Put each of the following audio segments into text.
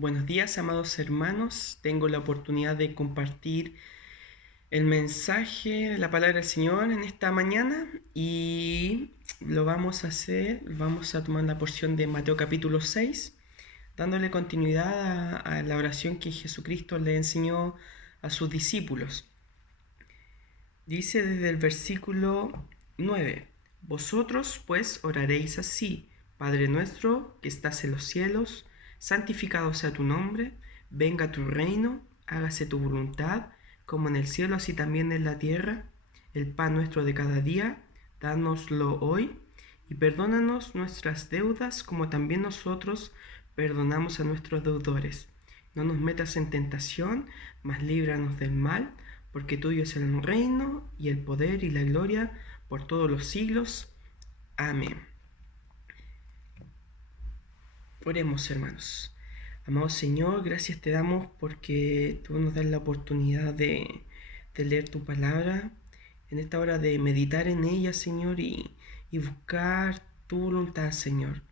Buenos días, amados hermanos. Tengo la oportunidad de compartir el mensaje de la palabra del Señor en esta mañana y lo vamos a hacer, vamos a tomar la porción de Mateo capítulo 6, dándole continuidad a la oración que Jesucristo le enseñó a sus discípulos. Dice desde el versículo 9: Vosotros pues oraréis así: Padre nuestro que estás en los cielos, santificado sea tu nombre, venga tu reino, hágase tu voluntad, como en el cielo así también en la tierra. El pan nuestro de cada día, dánoslo hoy, y perdónanos nuestras deudas como también nosotros perdonamos a nuestros deudores. No nos metas en tentación, mas líbranos del mal, porque tuyo es el reino y el poder y la gloria por todos los siglos. Amén. Oremos, hermanos. Amado Señor, gracias te damos porque tú nos das la oportunidad de leer tu palabra, en esta hora de meditar en ella, Señor, y buscar tu voluntad, Señor,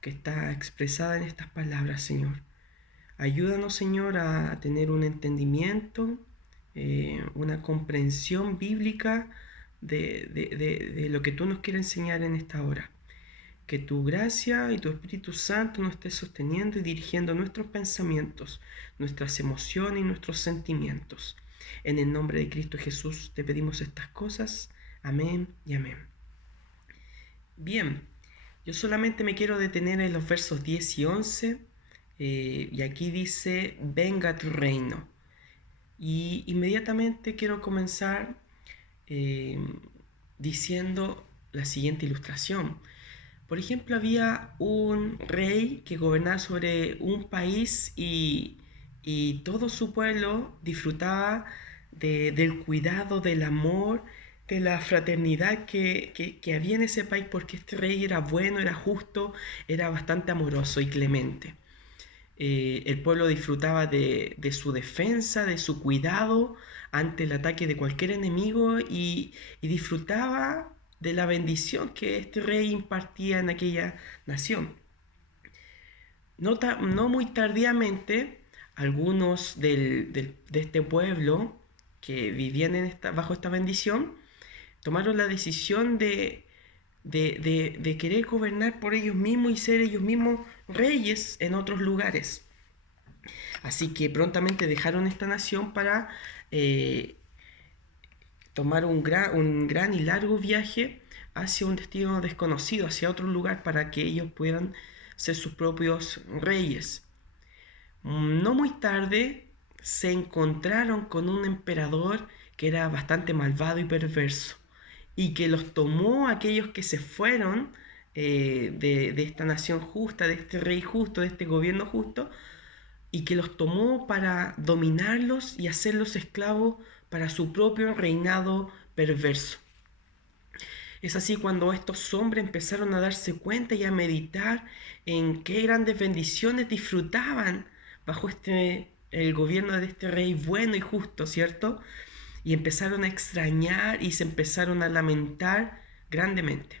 que está expresada en estas palabras, Señor. Ayúdanos, Señor, a tener un entendimiento, una comprensión bíblica de lo que tú nos quieres enseñar en esta hora. Que tu gracia y tu Espíritu Santo nos esté sosteniendo y dirigiendo nuestros pensamientos, nuestras emociones y nuestros sentimientos. En el nombre de Cristo Jesús te pedimos estas cosas. Amén y amén. Bien, yo solamente me quiero detener en los versos 10 y 11. Y aquí dice: venga tu reino. Y inmediatamente quiero comenzar eh, diciendo la siguiente ilustración. Por ejemplo, había un rey que gobernaba sobre un país y todo su pueblo disfrutaba del cuidado, del amor, de la fraternidad que había en ese país, porque este rey era bueno, era justo, era bastante amoroso y clemente. El pueblo disfrutaba de su defensa, de su cuidado ante el ataque de cualquier enemigo y disfrutaba de la bendición que este rey impartía en aquella nación. No muy tardíamente, algunos de este pueblo que vivían bajo esta bendición tomaron la decisión de querer gobernar por ellos mismos y ser ellos mismos reyes en otros lugares. Así que prontamente dejaron esta nación para eh, tomar un gran y largo viaje hacia un destino desconocido, hacia otro lugar, para que ellos puedan ser sus propios reyes. No muy tarde se encontraron con un emperador que era bastante malvado y perverso, y que los tomó a aquellos que se fueron de esta nación justa, de este rey justo, de este gobierno justo, y que los tomó para dominarlos y hacerlos esclavos para su propio reinado perverso. Es así cuando estos hombres empezaron a darse cuenta y a meditar en qué grandes bendiciones disfrutaban bajo el gobierno de este rey bueno y justo, ¿cierto? Y empezaron a extrañar y se empezaron a lamentar grandemente.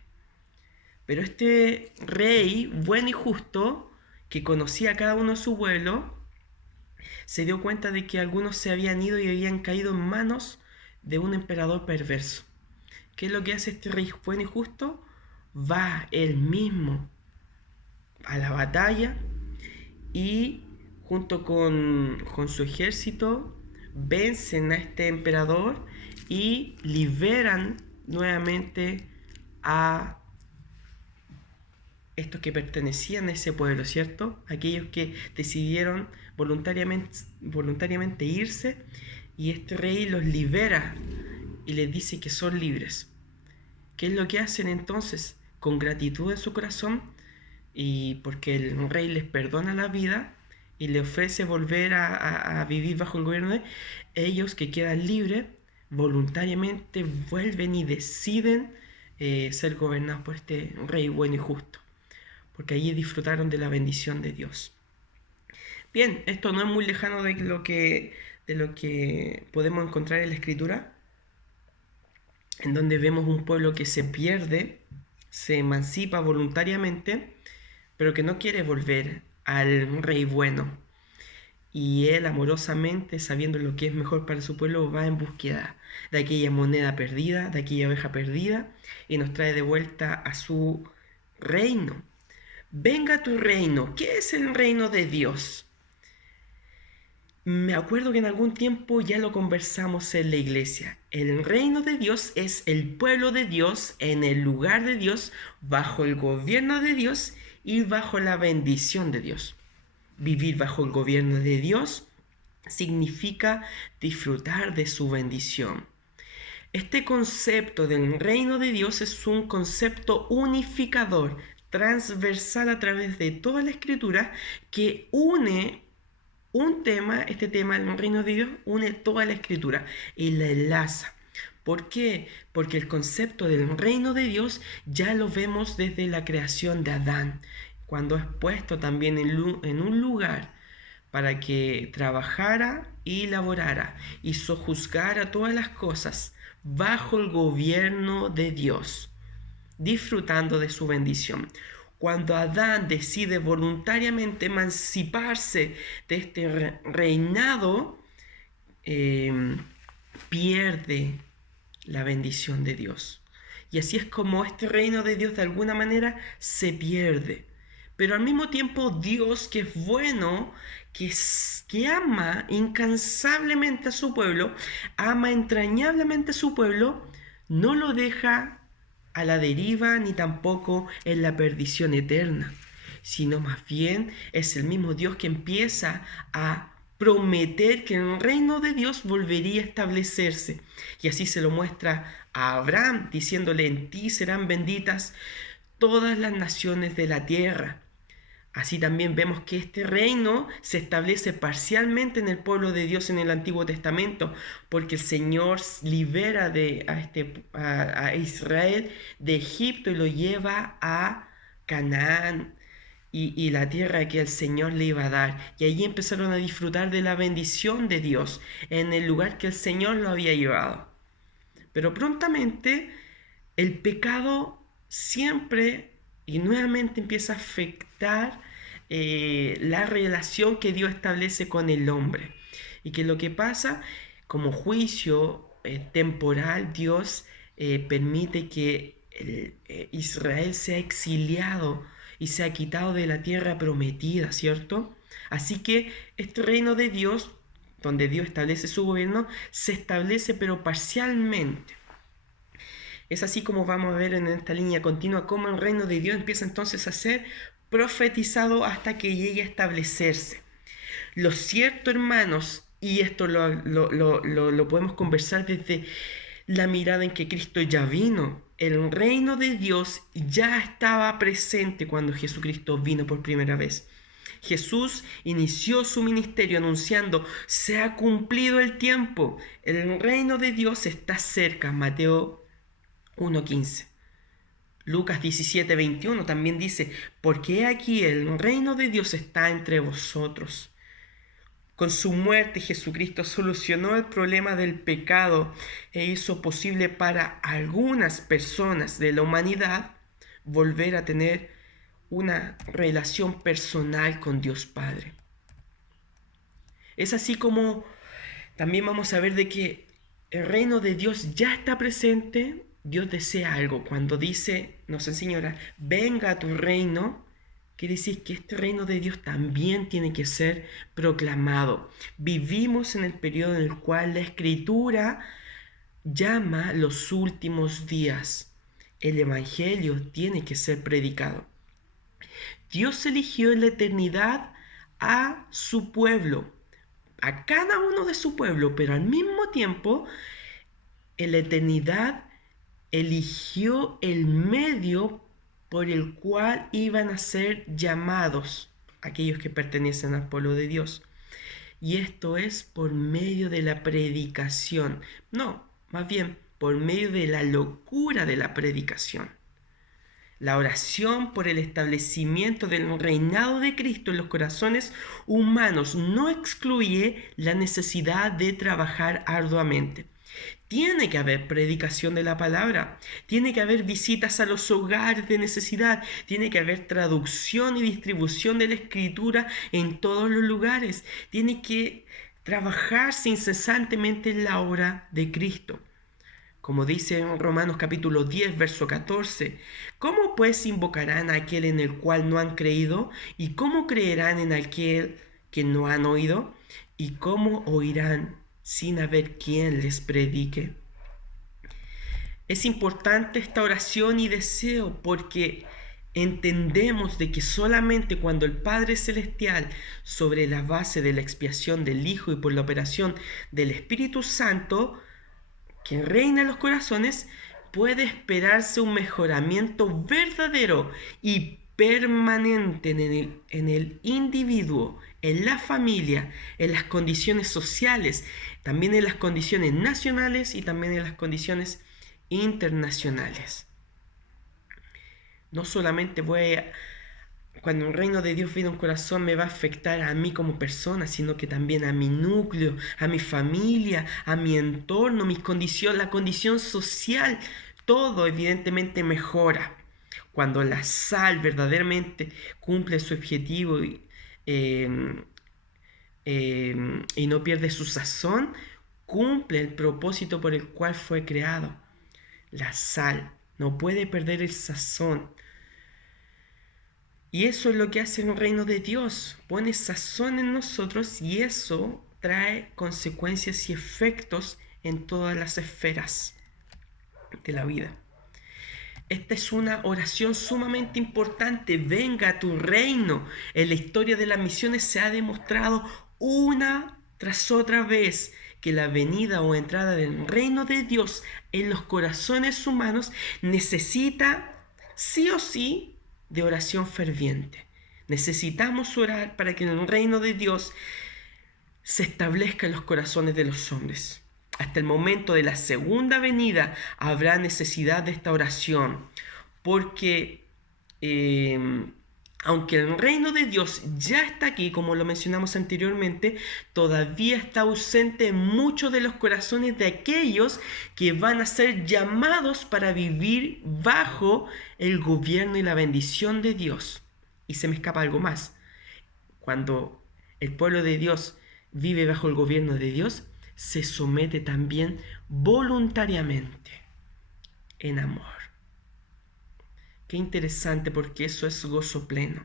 Pero este rey bueno y justo, que conocía a cada uno de su pueblo, se dio cuenta de que algunos se habían ido y habían caído en manos de un emperador perverso. ¿Qué es lo que hace este rey bueno y justo? Va él mismo a la batalla y junto con su ejército vencen a este emperador y liberan nuevamente a estos que pertenecían a ese pueblo, ¿cierto? Aquellos que decidieron voluntariamente irse, y este rey los libera y les dice que son libres. ¿Qué es lo que hacen entonces? Con gratitud en su corazón, y porque el rey les perdona la vida y le ofrece volver a vivir bajo el gobierno de ellos, que quedan libres, voluntariamente vuelven y deciden ser gobernados por este rey bueno y justo, porque allí disfrutaron de la bendición de Dios. Bien, esto no es muy lejano de lo que podemos encontrar en la Escritura, en donde vemos un pueblo que se pierde, se emancipa voluntariamente, pero que no quiere volver al rey bueno. y Él amorosamente, sabiendo lo que es mejor para su pueblo, va en búsqueda de aquella moneda perdida, de aquella oveja perdida, y nos trae de vuelta a su reino. Venga tu reino. ¿Qué es el reino de Dios? Me acuerdo que en algún tiempo ya lo conversamos en la iglesia. El reino de Dios es el pueblo de Dios en el lugar de Dios, bajo el gobierno de Dios y bajo la bendición de Dios. Vivir bajo el gobierno de Dios significa disfrutar de su bendición. Este concepto del reino de Dios es un concepto unificador, transversal a través de toda la escritura, que une un tema, este tema del reino de Dios, une toda la escritura y la enlaza. ¿Por qué? Porque el concepto del reino de Dios ya lo vemos desde la creación de Adán, cuando es puesto también en un lugar para que trabajara y laborara y sojuzgara todas las cosas bajo el gobierno de Dios, disfrutando de su bendición. Cuando Adán decide voluntariamente emanciparse de este reinado, pierde la bendición de Dios. Y así es como este reino de Dios de alguna manera se pierde. Pero al mismo tiempo Dios, que es bueno, que ama incansablemente a su pueblo, ama entrañablemente a su pueblo, no lo deja a la deriva ni tampoco en la perdición eterna, sino más bien es el mismo Dios que empieza a prometer que el reino de Dios volvería a establecerse. Y así se lo muestra a Abraham, diciéndole: en ti serán benditas todas las naciones de la tierra. Así también vemos que este reino se establece parcialmente en el pueblo de Dios en el Antiguo Testamento, porque el Señor libera a Israel de Egipto y lo lleva a Canaán y la tierra que el Señor le iba a dar. Y allí empezaron a disfrutar de la bendición de Dios en el lugar que el Señor lo había llevado. Pero prontamente el pecado siempre y nuevamente empieza a afectar la relación que Dios establece con el hombre. Y que lo que pasa, como juicio temporal, Dios permite que Israel sea exiliado y sea quitado de la tierra prometida, ¿cierto? Así que este reino de Dios, donde Dios establece su gobierno, se establece pero parcialmente. Es así como vamos a ver en esta línea continua cómo el reino de Dios empieza entonces a ser profetizado hasta que llegue a establecerse. Lo cierto, hermanos, y esto lo podemos conversar desde la mirada en que Cristo ya vino. El reino de Dios ya estaba presente cuando Jesucristo vino por primera vez. Jesús inició su ministerio anunciando: se ha cumplido el tiempo, el reino de Dios está cerca. Mateo 1:15. Lucas 17:21 también dice: porque he aquí el reino de Dios está entre vosotros. Con su muerte Jesucristo solucionó el problema del pecado e hizo posible para algunas personas de la humanidad volver a tener una relación personal con Dios Padre. Es así como también vamos a ver de que el reino de Dios ya está presente. Dios desea algo. Cuando dice, nos enseña ahora: venga a tu reino, quiere decir que este reino de Dios también tiene que ser proclamado. Vivimos en el periodo en el cual la Escritura llama los últimos días. El Evangelio tiene que ser predicado. Dios eligió en la eternidad a su pueblo, a cada uno de su pueblo, pero al mismo tiempo en la eternidad eligió el medio por el cual iban a ser llamados aquellos que pertenecen al pueblo de Dios. Y esto es por medio de la predicación. No, más bien por medio de la locura de la predicación. La oración por el establecimiento del reinado de Cristo en los corazones humanos no excluye la necesidad de trabajar arduamente. Tiene que haber predicación de la palabra, tiene que haber visitas a los hogares de necesidad, tiene que haber traducción y distribución de la escritura en todos los lugares, tiene que trabajarse incesantemente en la obra de Cristo. Como dice en Romanos capítulo 10, verso 14, ¿cómo pues invocarán a aquel en el cual no han creído? ¿Y cómo creerán en aquel que no han oído? ¿Y cómo oirán sin haber quien les predique? Es importante esta oración y deseo porque entendemos de que solamente cuando el Padre Celestial, sobre la base de la expiación del Hijo y por la operación del Espíritu Santo, que reina en los corazones, puede esperarse un mejoramiento verdadero y permanente en el individuo, en la familia, en las condiciones sociales, también en las condiciones nacionales y también en las condiciones internacionales. No solamente cuando el reino de Dios viene a un corazón me va a afectar a mí como persona, sino que también a mi núcleo, a mi familia, a mi entorno, la condición social, todo evidentemente mejora. Cuando la sal verdaderamente cumple su objetivo y no pierde su sazón, cumple el propósito por el cual fue creado. La sal no puede perder el sazón. Y eso es lo que hace el reino de Dios. Pone sazón en nosotros y eso trae consecuencias y efectos en todas las esferas de la vida. Esta es una oración sumamente importante. Venga a tu reino. En la historia de las misiones se ha demostrado una tras otra vez que la venida o entrada del reino de Dios en los corazones humanos necesita sí o sí de oración ferviente. Necesitamos orar para que el reino de Dios se establezca en los corazones de los hombres. Hasta el momento de la segunda venida habrá necesidad de esta oración, porque aunque el reino de Dios ya está aquí, como lo mencionamos anteriormente, todavía está ausente en muchos de los corazones de aquellos que van a ser llamados para vivir bajo el gobierno y la bendición de Dios. Y se me escapa algo más. Cuando el pueblo de Dios vive bajo el gobierno de Dios, se somete también voluntariamente en amor. Qué interesante, porque eso es gozo pleno.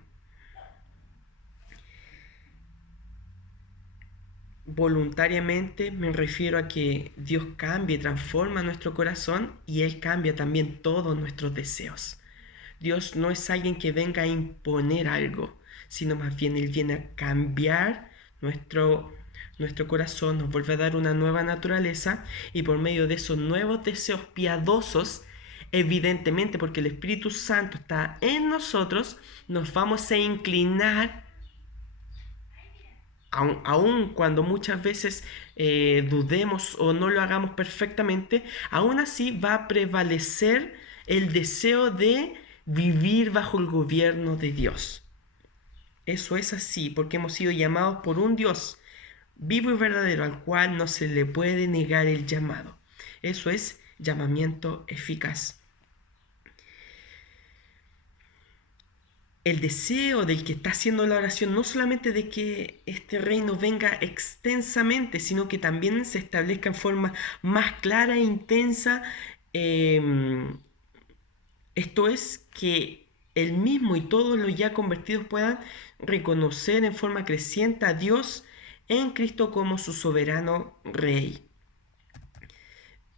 Voluntariamente me refiero a que Dios cambia y transforma nuestro corazón y Él cambia también todos nuestros deseos. Dios no es alguien que venga a imponer algo, sino más bien Él viene a cambiar nuestro corazón, nos vuelve a dar una nueva naturaleza y por medio de esos nuevos deseos piadosos, evidentemente porque el Espíritu Santo está en nosotros, nos vamos a inclinar, aun cuando muchas veces dudemos o no lo hagamos perfectamente, aún así va a prevalecer el deseo de vivir bajo el gobierno de Dios. Eso es así porque hemos sido llamados por un Dios vivo y verdadero al cual no se le puede negar el llamado. Eso es llamamiento eficaz. El deseo del que está haciendo la oración no solamente de que este reino venga extensamente, sino que también se establezca en forma más clara e intensa. Esto es que él mismo y todos los ya convertidos puedan reconocer en forma creciente a Dios en Cristo como su soberano Rey.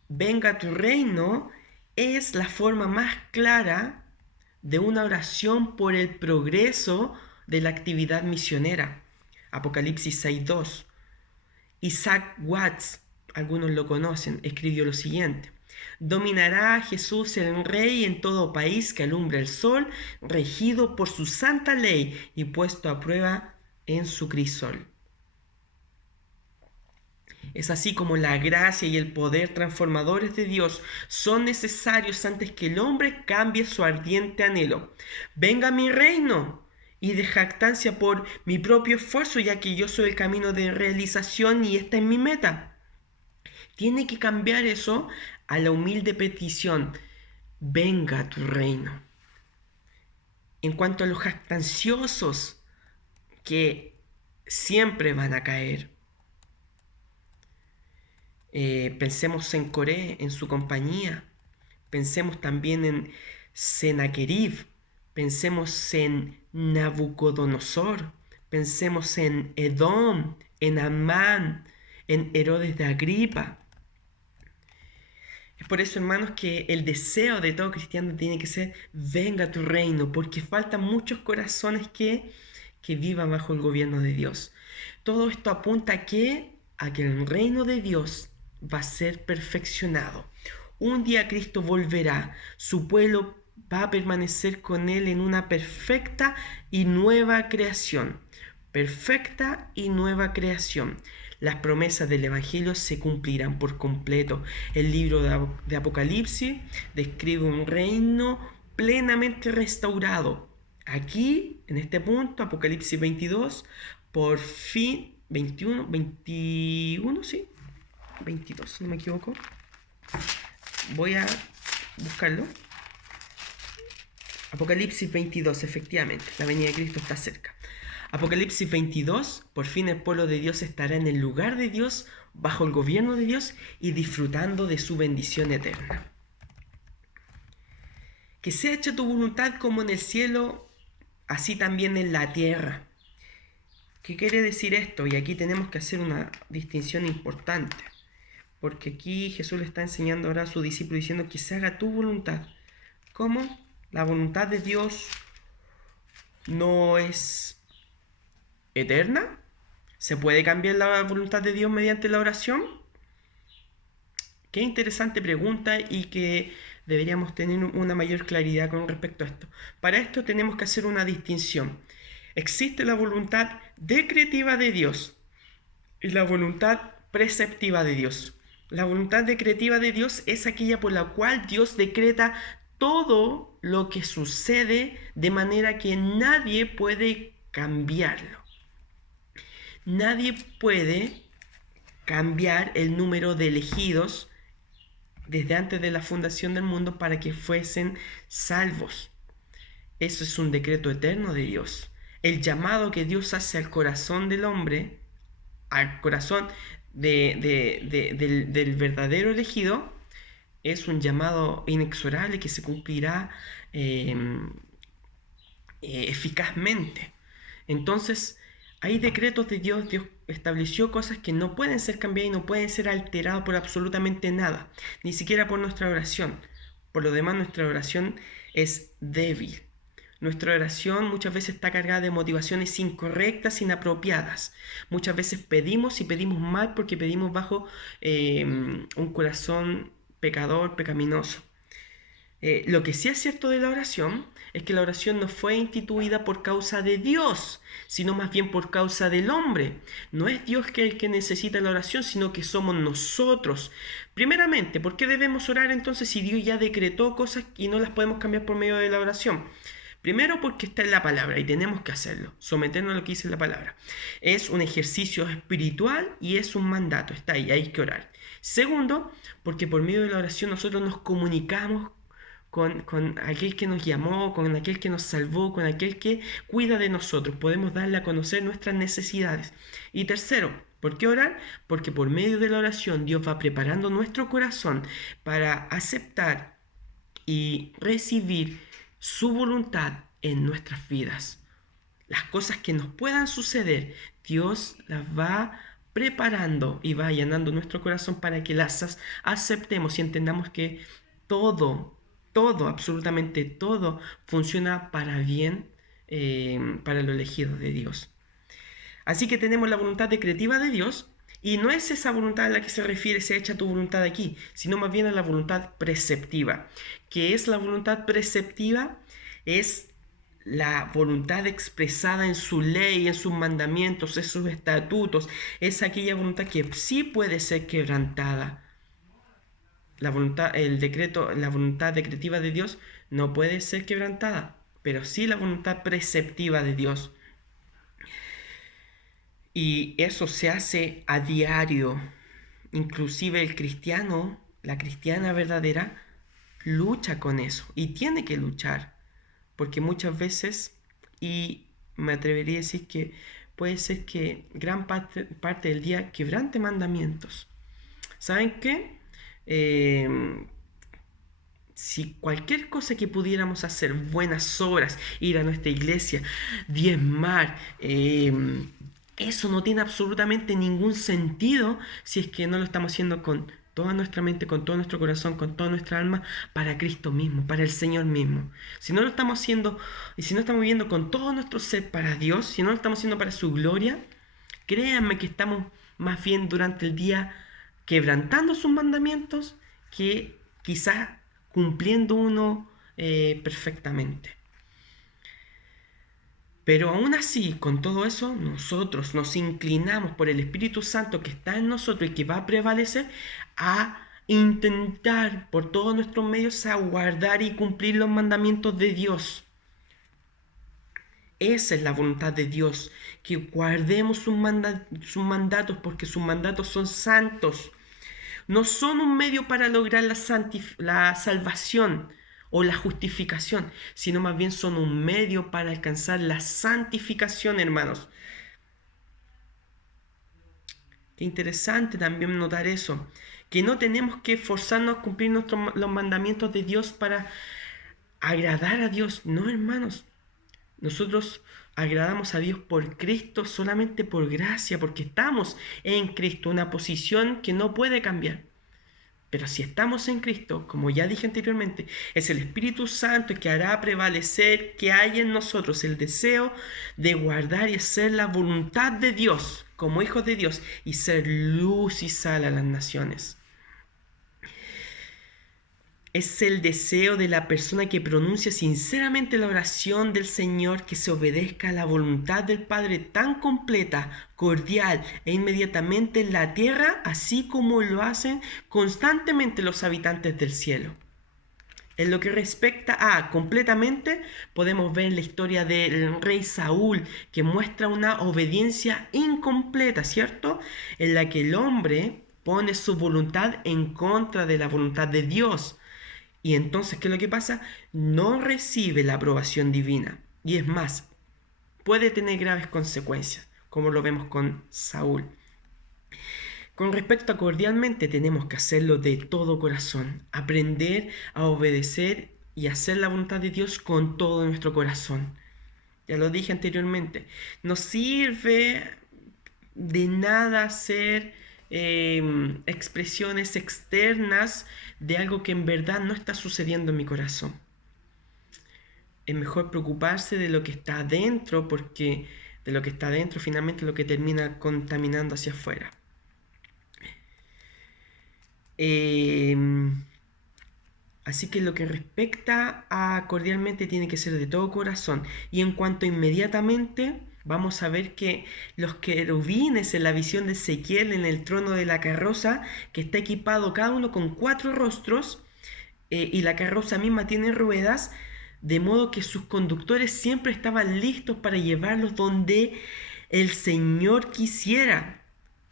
Venga tu reino es la forma más clara de una oración por el progreso de la actividad misionera. Apocalipsis 6:2. Isaac Watts, algunos lo conocen, escribió lo siguiente: dominará a Jesús el Rey en todo país que alumbra el sol, regido por su santa ley y puesto a prueba en su crisol. Es así como la gracia y el poder transformadores de Dios son necesarios antes que el hombre cambie su ardiente anhelo. Venga mi reino y de jactancia por mi propio esfuerzo, ya que yo soy el camino de realización y esta es mi meta. Tiene que cambiar eso a la humilde petición: venga tu reino. En cuanto a los jactanciosos, que siempre van a caer, pensemos en Coré, en su compañía. Pensemos también en Sennacherib. Pensemos en Nabucodonosor. Pensemos en Edom, en Amán, en Herodes de Agripa. Es por eso, hermanos, que el deseo de todo cristiano tiene que ser: venga tu reino, porque faltan muchos corazones que vivan bajo el gobierno de Dios. Todo esto apunta a que el reino de Dios va a ser perfeccionado. Un día Cristo volverá, su pueblo va a permanecer con él en una perfecta y nueva creación. Perfecta y nueva creación. Las promesas del Evangelio se cumplirán por completo. El libro de Apocalipsis describe un reino plenamente restaurado. Aquí, en este punto, Apocalipsis 22, por fin, 21, sí, 22, si no me equivoco. Voy a buscarlo. Apocalipsis 22, efectivamente, la venida de Cristo está cerca. Apocalipsis 22, por fin el pueblo de Dios estará en el lugar de Dios, bajo el gobierno de Dios y disfrutando de su bendición eterna. Que sea hecha tu voluntad como en el cielo, así también en la tierra. ¿Qué quiere decir esto? Y aquí tenemos que hacer una distinción importante, porque aquí Jesús le está enseñando ahora a su discípulo diciendo que se haga tu voluntad. ¿Cómo? La voluntad de Dios no es eterna. ¿Se puede cambiar la voluntad de Dios mediante la oración? Qué interesante pregunta, y que deberíamos tener una mayor claridad con respecto a esto. Para esto tenemos que hacer una distinción. Existe la voluntad decretiva de Dios y la voluntad preceptiva de Dios. La voluntad decretiva de Dios es aquella por la cual Dios decreta todo lo que sucede de manera que nadie puede cambiarlo. Nadie puede cambiar el número de elegidos desde antes de la fundación del mundo para que fuesen salvos. Eso es un decreto eterno de Dios. El llamado que Dios hace al corazón del hombre, al corazón del verdadero elegido, es un llamado inexorable que se cumplirá eficazmente. Entonces, hay decretos de Dios. Dios estableció cosas que no pueden ser cambiadas y no pueden ser alteradas por absolutamente nada, ni siquiera por nuestra oración. Por lo demás, nuestra oración es débil. Nuestra oración muchas veces está cargada de motivaciones incorrectas, inapropiadas. Muchas veces pedimos y pedimos mal porque pedimos bajo un corazón pecador, pecaminoso. Lo que sí es cierto de la oración es que la oración no fue instituida por causa de Dios, sino más bien por causa del hombre. No es Dios el que necesita la oración, sino que somos nosotros. Primeramente, ¿por qué debemos orar entonces si Dios ya decretó cosas y no las podemos cambiar por medio de la oración? Primero, porque está en la palabra y tenemos que hacerlo, someternos a lo que dice la palabra. Es un ejercicio espiritual y es un mandato, está ahí, hay que orar. Segundo, porque por medio de la oración nosotros nos comunicamos con aquel que nos llamó, con aquel que nos salvó, con aquel que cuida de nosotros. Podemos darle a conocer nuestras necesidades. Y tercero, ¿por qué orar? Porque por medio de la oración Dios va preparando nuestro corazón para aceptar y recibir su voluntad en nuestras vidas. Las cosas que nos puedan suceder, Dios las va preparando y va allanando nuestro corazón para que las aceptemos y entendamos que todo, absolutamente todo, funciona para bien, para lo elegido de Dios. Así que tenemos la voluntad decretiva de Dios, y no es esa voluntad a la que se refiere, sea hecha tu voluntad aquí, sino más bien a la voluntad preceptiva. ¿Qué es la voluntad preceptiva? Es la voluntad expresada en su ley, en sus mandamientos, en sus estatutos. Es aquella voluntad que sí puede ser quebrantada. La voluntad decretiva de Dios no puede ser quebrantada, pero sí la voluntad preceptiva de Dios. Y eso se hace a diario. inclusive el cristiano, la cristiana verdadera, lucha con eso y tiene que luchar, porque muchas veces, y me atrevería a decir que puede ser que gran parte del día quebrante mandamientos. ¿Saben qué? Si cualquier cosa que pudiéramos hacer, buenas obras, ir a nuestra iglesia, diezmar, eso no tiene absolutamente ningún sentido si es que no lo estamos haciendo con toda nuestra mente, con todo nuestro corazón, con toda nuestra alma, para Cristo mismo, para el Señor mismo. Si no lo estamos haciendo, y si no estamos viviendo con todo nuestro ser para Dios, si no lo estamos haciendo para su gloria, créanme que estamos más bien durante el día quebrantando sus mandamientos que quizás cumpliendo uno perfectamente. Pero aún así, con todo eso, nosotros nos inclinamos por el Espíritu Santo que está en nosotros y que va a prevalecer a intentar por todos nuestros medios a guardar y cumplir los mandamientos de Dios. Esa es la voluntad de Dios, que guardemos sus mandatos porque sus mandatos son santos. No son un medio para lograr la salvación o la justificación, sino más bien son un medio para alcanzar la santificación, hermanos. Qué interesante también notar eso, que no tenemos que forzarnos a cumplir los mandamientos de Dios para agradar a Dios. No, hermanos. Nosotros agradamos a Dios por Cristo solamente por gracia, porque estamos en Cristo, una posición que no puede cambiar. Pero si estamos en Cristo, como ya dije anteriormente, es el Espíritu Santo que hará prevalecer que hay en nosotros el deseo de guardar y hacer la voluntad de Dios como hijos de Dios y ser luz y sal a las naciones. Es el deseo de la persona que pronuncia sinceramente la oración del Señor que se obedezca a la voluntad del Padre tan completa, cordial e inmediatamente en la tierra, así como lo hacen constantemente los habitantes del cielo. En lo que respecta a completamente, podemos ver la historia del rey Saúl, que muestra una obediencia incompleta, ¿cierto? En la que el hombre pone su voluntad en contra de la voluntad de Dios. Y entonces, ¿qué es lo que pasa? No recibe la aprobación divina. Y es más, puede tener graves consecuencias, como lo vemos con Saúl. Con respecto a cordialmente, tenemos que hacerlo de todo corazón. Aprender a obedecer y hacer la voluntad de Dios con todo nuestro corazón. Ya lo dije anteriormente. No sirve de nada hacer expresiones externas de algo que en verdad no está sucediendo en mi corazón. Es mejor preocuparse de lo que está adentro, porque de lo que está adentro finalmente es lo que termina contaminando hacia afuera. Así que lo que respecta a cordialmente tiene que ser de todo corazón. Y en cuanto a inmediatamente, vamos a ver que los querubines en la visión de Ezequiel en el trono de la carroza, que está equipado cada uno con 4 rostros, y la carroza misma tiene ruedas, de modo que sus conductores siempre estaban listos para llevarlos donde el Señor quisiera.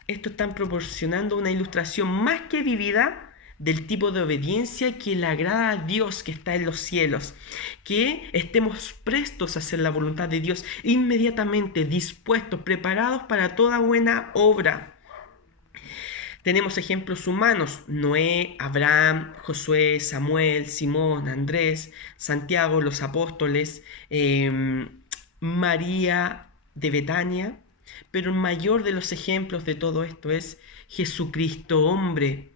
Esto está proporcionando una ilustración más que vivida del tipo de obediencia que le agrada a Dios que está en los cielos. Que estemos prestos a hacer la voluntad de Dios, inmediatamente dispuestos, preparados para toda buena obra. Tenemos ejemplos humanos: Noé, Abraham, Josué, Samuel, Simón, Andrés, Santiago, los apóstoles, María de Betania. Pero el mayor de los ejemplos de todo esto es Jesucristo, hombre.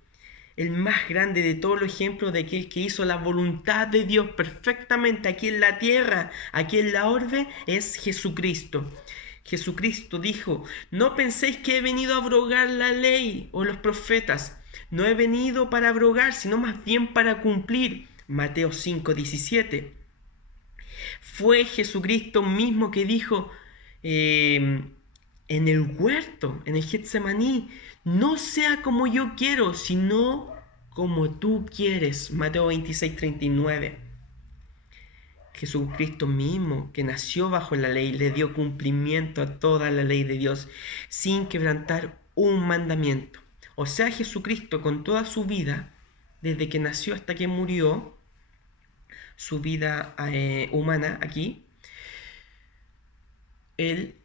El más grande de todos los ejemplos de aquel que hizo la voluntad de Dios perfectamente aquí en la tierra, aquí en la orbe, es Jesucristo. Jesucristo dijo: no penséis que he venido a abrogar la ley o los profetas. No he venido para abrogar, sino más bien para cumplir. Mateo 5:17. Fue Jesucristo mismo que dijo en el huerto, en el Getsemaní: no sea como yo quiero, sino como tú quieres. Mateo 26:39. Jesucristo mismo, que nació bajo la ley, le dio cumplimiento a toda la ley de Dios sin quebrantar un mandamiento. o sea Jesucristo con toda su vida, desde que nació hasta que murió, su vida humana aquí, Él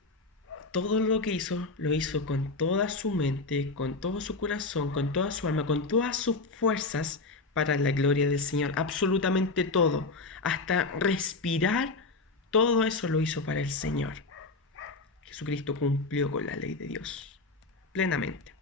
todo lo que hizo, lo hizo con toda su mente, con todo su corazón, con toda su alma, con todas sus fuerzas para la gloria del Señor. Absolutamente todo. Hasta respirar, todo eso lo hizo para el Señor. Jesucristo cumplió con la ley de Dios plenamente.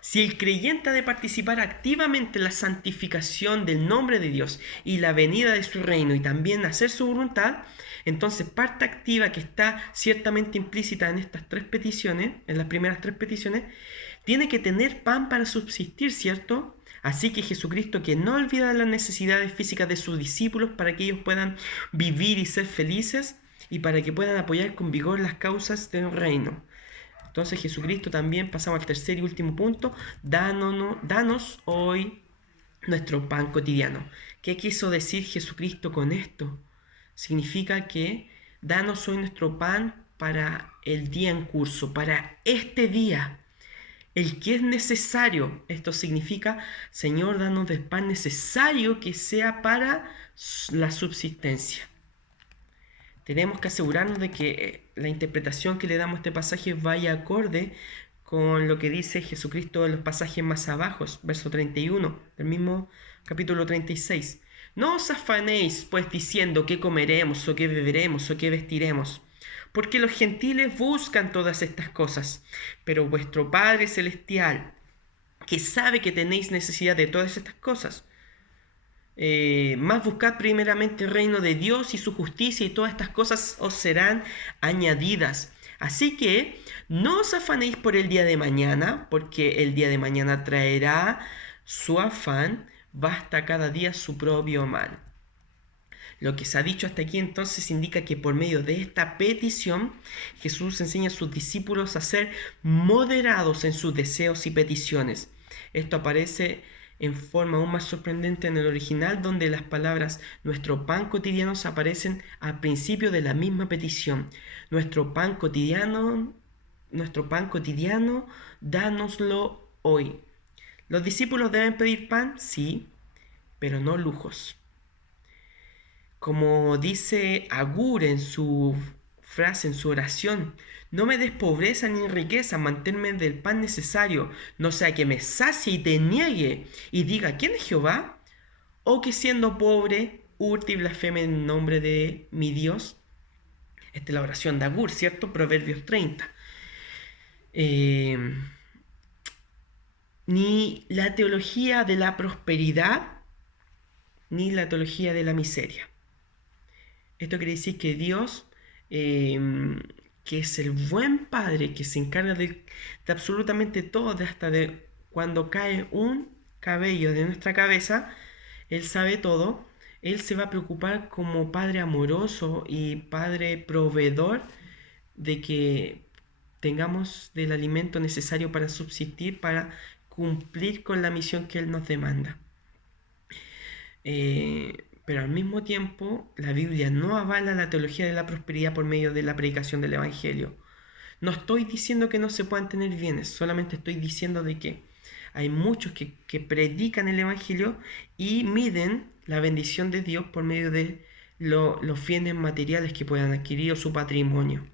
Si el creyente ha de participar activamente en la santificación del nombre de Dios y la venida de su reino y también hacer su voluntad, entonces parte activa que está ciertamente implícita en estas tres peticiones, en las primeras tres peticiones, tiene que tener pan para subsistir, ¿cierto? Así que Jesucristo, que no olvida las necesidades físicas de sus discípulos para que ellos puedan vivir y ser felices y para que puedan apoyar con vigor las causas del reino. Entonces Jesucristo también, pasamos al tercer y último punto, danos hoy nuestro pan cotidiano. ¿Qué quiso decir Jesucristo con esto? Significa que danos hoy nuestro pan para el día en curso, para este día, el que es necesario. Esto significa, Señor, danos del pan necesario que sea para la subsistencia. Tenemos que asegurarnos de que la interpretación que le damos a este pasaje vaya acorde con lo que dice Jesucristo en los pasajes más abajo, verso 31 del mismo capítulo 36. No os afanéis pues diciendo qué comeremos o qué beberemos o qué vestiremos, porque los gentiles buscan todas estas cosas, pero vuestro Padre Celestial, que sabe que tenéis necesidad de todas estas cosas, más buscad primeramente el reino de Dios y su justicia, y todas estas cosas os serán añadidas. Así que no os afanéis por el día de mañana, porque el día de mañana traerá su afán, basta cada día su propio mal. Lo que se ha dicho hasta aquí entonces indica que por medio de esta petición Jesús enseña a sus discípulos a ser moderados en sus deseos y peticiones. Esto aparece en forma aún más sorprendente en el original, donde las palabras nuestro pan cotidiano aparecen al principio de la misma petición. Nuestro pan cotidiano, dánoslo hoy. ¿Los discípulos deben pedir pan? Sí, pero no lujos. Como dice Agur en su frase, en su oración, no me des pobreza ni riqueza, manténme del pan necesario, no sea que me sacie y te niegue y diga, ¿quién es Jehová? O que siendo pobre, hurte y blasfeme en nombre de mi Dios. Esta es la oración de Agur, ¿cierto? Proverbios 30. Ni la teología de la prosperidad, ni la teología de la miseria. Esto quiere decir que Dios, que es el buen Padre, que se encarga de absolutamente todo, hasta de cuando cae un cabello de nuestra cabeza, Él sabe todo. Él se va a preocupar como Padre amoroso y Padre proveedor de que tengamos del alimento necesario para subsistir, para cumplir con la misión que Él nos demanda. Pero al mismo tiempo, la Biblia no avala la teología de la prosperidad por medio de la predicación del Evangelio. No estoy diciendo que no se puedan tener bienes, solamente estoy diciendo de que hay muchos que predican el Evangelio y miden la bendición de Dios por medio de los bienes materiales que puedan adquirir o su patrimonio.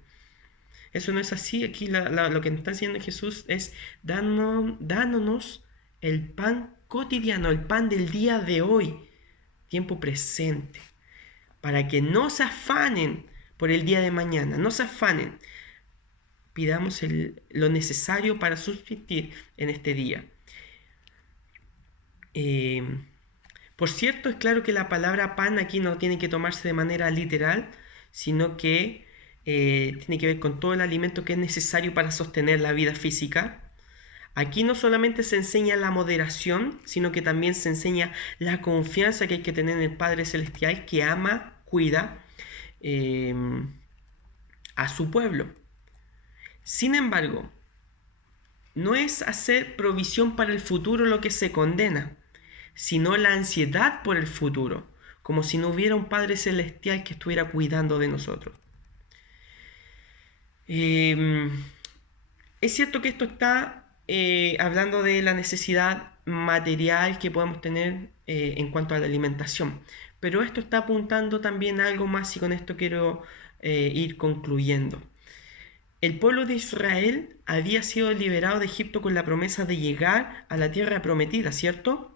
Eso no es así. Aquí lo que está haciendo Jesús es dándonos el pan cotidiano, el pan del día de hoy, tiempo presente, para que no se afanen por el día de mañana, no se afanen. Pidamos lo necesario para subsistir en este día. Por cierto, es claro que la palabra pan aquí no tiene que tomarse de manera literal, sino que tiene que ver con todo el alimento que es necesario para sostener la vida física. Aquí no solamente se enseña la moderación, sino que también se enseña la confianza que hay que tener en el Padre Celestial, que ama, cuida a su pueblo. Sin embargo, no es hacer provisión para el futuro lo que se condena, sino la ansiedad por el futuro, como si no hubiera un Padre Celestial que estuviera cuidando de nosotros. Es cierto que esto está hablando de la necesidad material que podemos tener en cuanto a la alimentación. Pero esto está apuntando también a algo más y con esto quiero ir concluyendo. El pueblo de Israel había sido liberado de Egipto con la promesa de llegar a la tierra prometida, ¿cierto?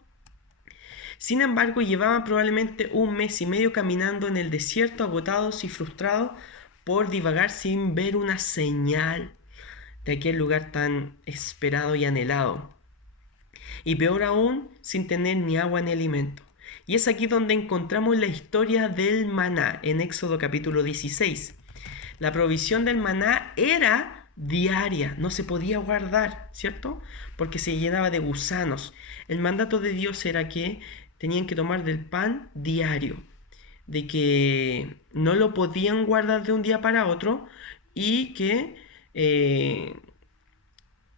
Sin embargo, llevaban probablemente un mes y medio caminando en el desierto, agotados y frustrados por divagar sin ver una señal de aquel lugar tan esperado y anhelado. Y peor aún, sin tener ni agua ni alimento. Y es aquí donde encontramos la historia del maná en Éxodo capítulo 16. La provisión del maná era diaria, no se podía guardar, ¿cierto? Porque se llenaba de gusanos. El mandato de Dios era que tenían que tomar del pan diario, de que no lo podían guardar de un día para otro y que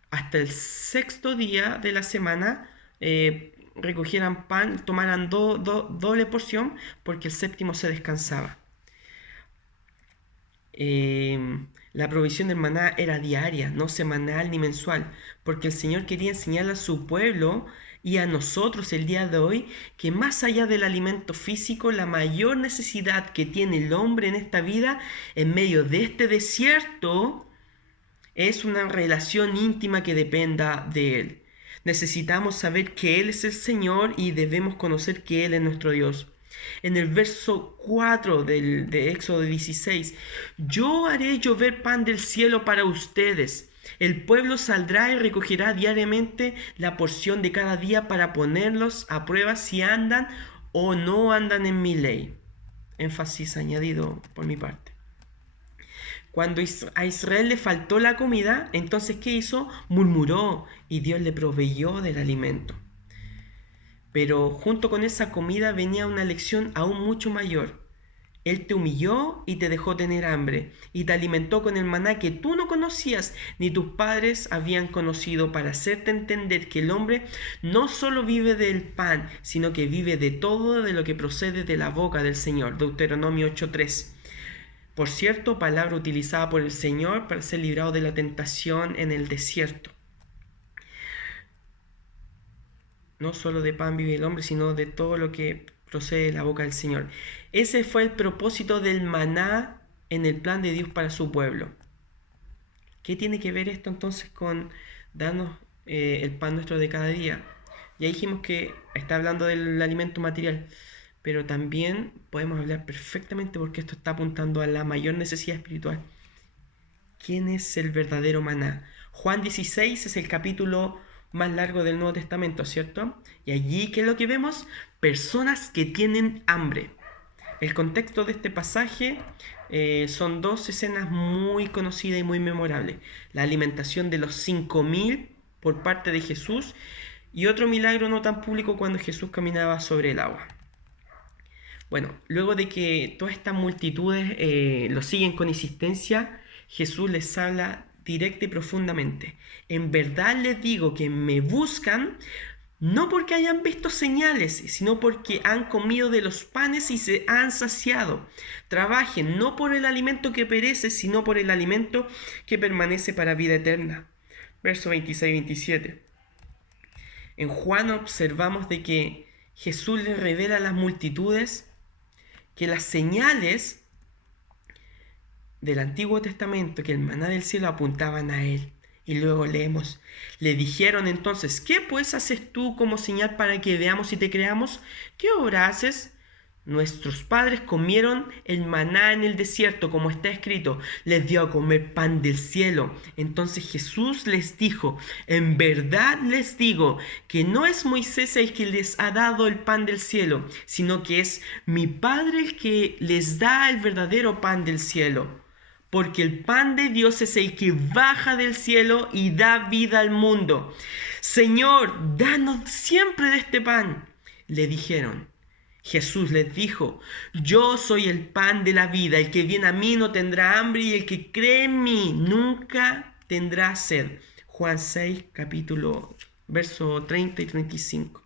hasta el sexto día de la semana recogieran pan, tomaran doble porción porque el séptimo se descansaba. La provisión del maná era diaria, no semanal ni mensual, porque el Señor quería enseñarle a su pueblo y a nosotros el día de hoy que más allá del alimento físico, la mayor necesidad que tiene el hombre en esta vida, en medio de este desierto, es una relación íntima que dependa de Él. Necesitamos saber que Él es el Señor y debemos conocer que Él es nuestro Dios. En el verso 4 de Éxodo 16, yo haré llover pan del cielo para ustedes. El pueblo saldrá y recogerá diariamente la porción de cada día para ponerlos a prueba si andan o no andan en mi ley. Énfasis añadido por mi parte. Cuando a Israel le faltó la comida, entonces ¿qué hizo? Murmuró y Dios le proveyó del alimento. Pero junto con esa comida venía una lección aún mucho mayor. Él te humilló y te dejó tener hambre, y te alimentó con el maná que tú no conocías ni tus padres habían conocido, para hacerte entender que el hombre no solo vive del pan, sino que vive de todo de lo que procede de la boca del Señor. Deuteronomio 8:3. Por cierto, palabra utilizada por el Señor para ser librado de la tentación en el desierto. No solo de pan vive el hombre, sino de todo lo que procede de la boca del Señor. Ese fue el propósito del maná en el plan de Dios para su pueblo. ¿Qué tiene que ver esto entonces con darnos el pan nuestro de cada día? Ya dijimos que está hablando del alimento material, pero también podemos hablar perfectamente porque esto está apuntando a la mayor necesidad espiritual. ¿Quién es el verdadero maná? Juan 16 es el capítulo más largo del Nuevo Testamento, ¿cierto? Y allí, ¿qué es lo que vemos? Personas que tienen hambre. El contexto de este pasaje son dos escenas muy conocidas y muy memorables. La alimentación de los 5.000 por parte de Jesús y otro milagro no tan público cuando Jesús caminaba sobre el agua. Bueno, luego de que todas estas multitudes lo siguen con insistencia, Jesús les habla directa y profundamente. En verdad les digo que me buscan no porque hayan visto señales, sino porque han comido de los panes y se han saciado. Trabajen no por el alimento que perece, sino por el alimento que permanece para vida eterna. Verso 26-27. En Juan observamos de que Jesús les revela a las multitudes que las señales del Antiguo Testamento, que el maná del cielo, apuntaban a Él. Y luego leemos, le dijeron entonces, ¿qué pues haces tú como señal para que veamos y te creamos? ¿Qué obra haces? Nuestros padres comieron el maná en el desierto, como está escrito, les dio a comer pan del cielo. Entonces Jesús les dijo, en verdad les digo que no es Moisés el que les ha dado el pan del cielo, sino que es mi Padre el que les da el verdadero pan del cielo. Porque el pan de Dios es el que baja del cielo y da vida al mundo. Señor, danos siempre de este pan, le dijeron. Jesús les dijo, yo soy el pan de la vida, el que viene a mí no tendrá hambre y el que cree en mí nunca tendrá sed. Juan 6, verso 30 y 35.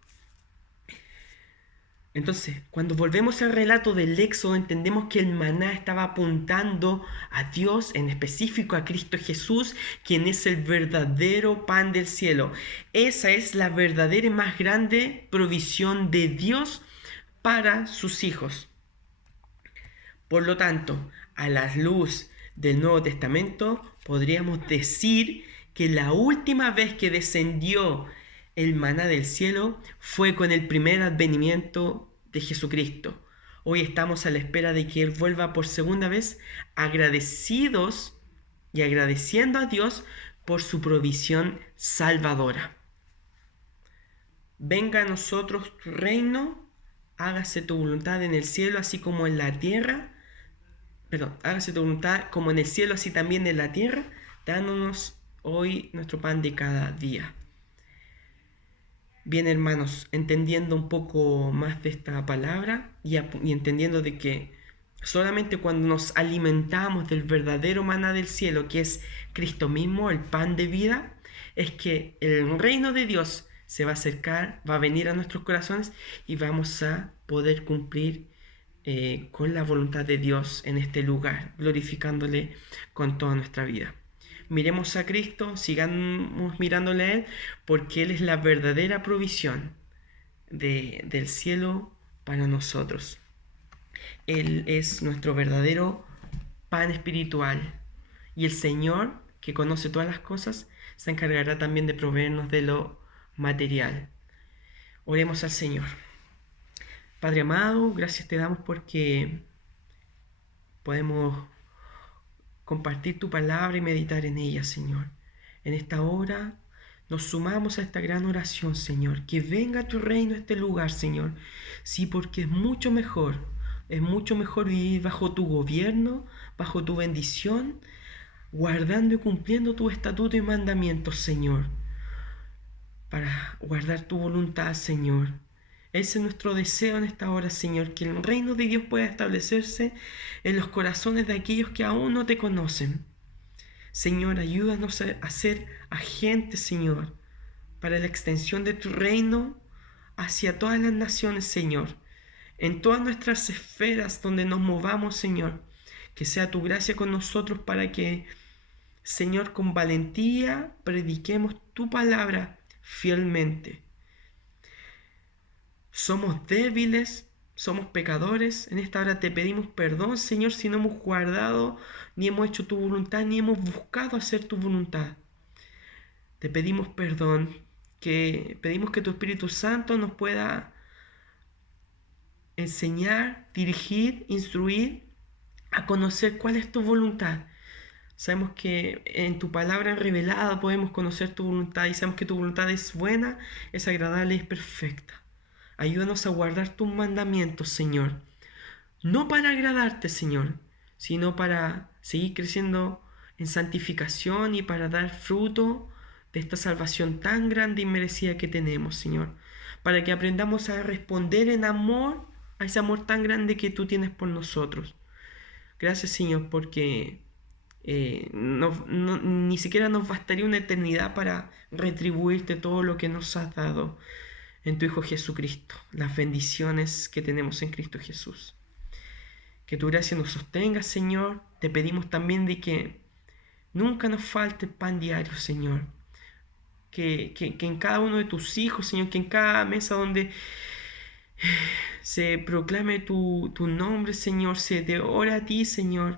Entonces, cuando volvemos al relato del Éxodo, entendemos que el maná estaba apuntando a Dios, en específico a Cristo Jesús, quien es el verdadero pan del cielo. Esa es la verdadera y más grande provisión de Dios para sus hijos. Por lo tanto, a la luz del Nuevo Testamento, podríamos decir que la última vez que descendió el maná del cielo fue con el primer advenimiento de Jesucristo. Hoy estamos a la espera de que Él vuelva por segunda vez, agradecidos y agradeciendo a Dios por su provisión salvadora. Venga a nosotros tu reino, hágase tu voluntad en el cielo así como en la tierra. Hágase tu voluntad como en el cielo, así también en la tierra, dándonos hoy nuestro pan de cada día. Bien, hermanos, entendiendo un poco más de esta palabra y entendiendo de que solamente cuando nos alimentamos del verdadero maná del cielo, que es Cristo mismo, el pan de vida, es que el reino de Dios se va a acercar, va a venir a nuestros corazones y vamos a poder cumplir con la voluntad de Dios en este lugar, glorificándole con toda nuestra vida. Miremos a Cristo, sigamos mirándole a Él, porque Él es la verdadera provisión del cielo para nosotros. Él es nuestro verdadero pan espiritual. Y el Señor, que conoce todas las cosas, se encargará también de proveernos de lo material. Oremos al Señor. Padre amado, gracias te damos porque podemos compartir tu palabra y meditar en ella, Señor. En esta hora nos sumamos a esta gran oración, Señor. Que venga tu reino a este lugar, Señor. Sí, porque es mucho mejor vivir bajo tu gobierno, bajo tu bendición, guardando y cumpliendo tu estatuto y mandamientos, Señor. Para guardar tu voluntad, Señor. Ese es nuestro deseo en esta hora, Señor, que el reino de Dios pueda establecerse en los corazones de aquellos que aún no te conocen. Señor, ayúdanos a ser agentes, Señor, para la extensión de tu reino hacia todas las naciones, Señor. En todas nuestras esferas donde nos movamos, Señor. Que sea tu gracia con nosotros para que, Señor, con valentía prediquemos tu palabra fielmente. Somos débiles, somos pecadores. En esta hora te pedimos perdón, Señor, si no hemos guardado, ni hemos hecho tu voluntad, ni hemos buscado hacer tu voluntad. Te pedimos perdón, pedimos que tu Espíritu Santo nos pueda enseñar, dirigir, instruir a conocer cuál es tu voluntad. Sabemos que en tu palabra revelada podemos conocer tu voluntad y sabemos que tu voluntad es buena, es agradable y es perfecta. Ayúdanos a guardar tus mandamientos, Señor. No para agradarte, Señor, sino para seguir creciendo en santificación y para dar fruto de esta salvación tan grande y merecida que tenemos, Señor. Para que aprendamos a responder en amor a ese amor tan grande que tú tienes por nosotros. Gracias, Señor, porque ni siquiera nos bastaría una eternidad para retribuirte todo lo que nos has dado en tu Hijo Jesucristo, las bendiciones que tenemos en Cristo Jesús. Que tu gracia nos sostenga, Señor. Te pedimos también de que nunca nos falte pan diario, Señor. Que en cada uno de tus hijos, Señor, que en cada mesa donde se proclame tu nombre, Señor, se te ora a ti, Señor,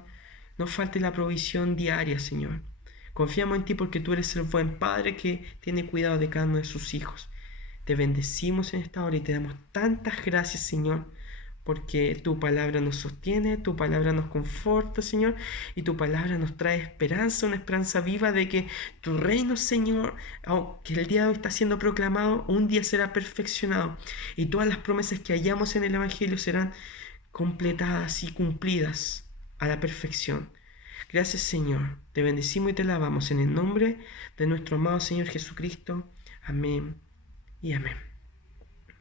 no falte la provisión diaria, Señor. Confiamos en ti porque tú eres el buen Padre que tiene cuidado de cada uno de sus hijos. Te bendecimos en esta hora y te damos tantas gracias, Señor, porque tu palabra nos sostiene, tu palabra nos conforta, Señor, y tu palabra nos trae esperanza, una esperanza viva de que tu reino, Señor, aunque el día de hoy está siendo proclamado, un día será perfeccionado y todas las promesas que hallamos en el Evangelio serán completadas y cumplidas a la perfección. Gracias, Señor, te bendecimos y te alabamos en el nombre de nuestro amado Señor Jesucristo. Amén y amén.